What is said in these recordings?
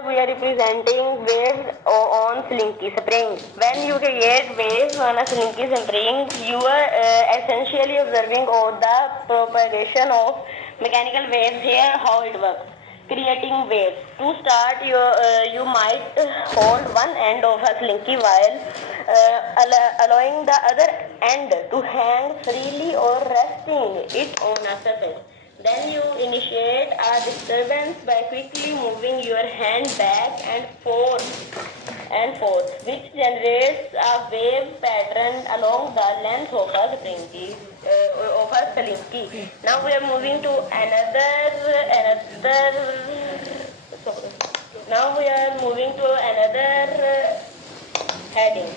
We are representing waves on Slinky Spring. When you create waves on a Slinky Spring, you are essentially observing the propagation of mechanical waves. Here, how it works. Creating waves. To start, you might hold one end of a slinky while allowing the other end to hang freely or resting it on a surface. Then you initiate a disturbance by quickly moving your hand back and forth, which generates a wave pattern along the length of a slinky. Now we are moving to now we are moving to another heading.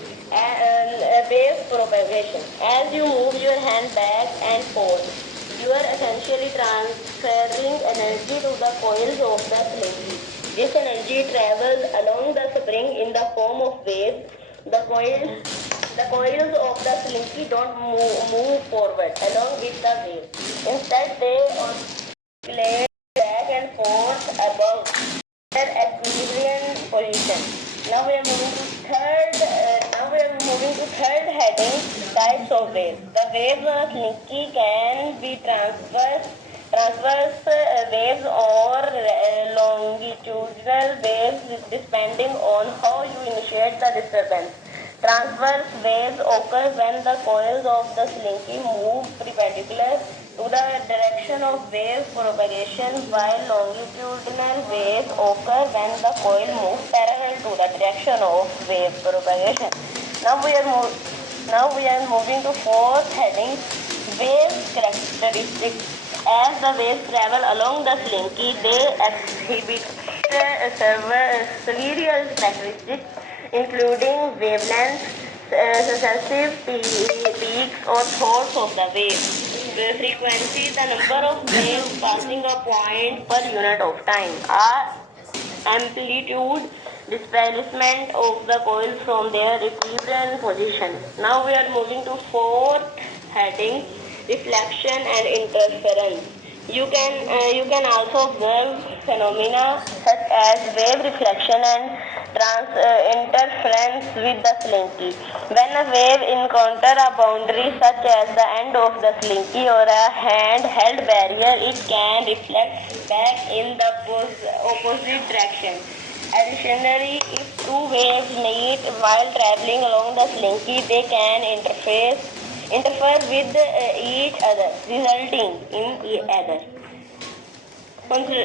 Wave propagation. As you move your hand back and forth, you are essentially transferring energy to the coils of the slinky. This energy travels along the spring in the form of waves. The coils of the slinky don't move forward along with the wave. Instead, they oscillate back and forth above their equilibrium position. Now we are moving to third heading, types of waves. The waves on a slinky can be transverse waves or longitudinal waves depending on how you initiate the disturbance. Transverse waves occur when the coils of the slinky move perpendicular to the direction of wave propagation, while longitudinal waves occur when the coil moves parallel to the direction of wave propagation. Now we are moving to fourth heading, wave characteristics. As the waves travel along the slinky, they exhibit several characteristics, including wavelengths, successive peaks or throats of the wave, frequency, the number of waves passing a point per unit of time, amplitude, displacement of the coils from their equilibrium position. Now we are moving to fourth heading, reflection and interference. You can also observe phenomena such as wave reflection and interference with the slinky. When a wave encounters a boundary such as the end of the slinky or a handheld barrier, it can reflect back in the opposite direction. Additionally, if two waves meet while traveling along the slinky, they can interfere with each other, resulting in either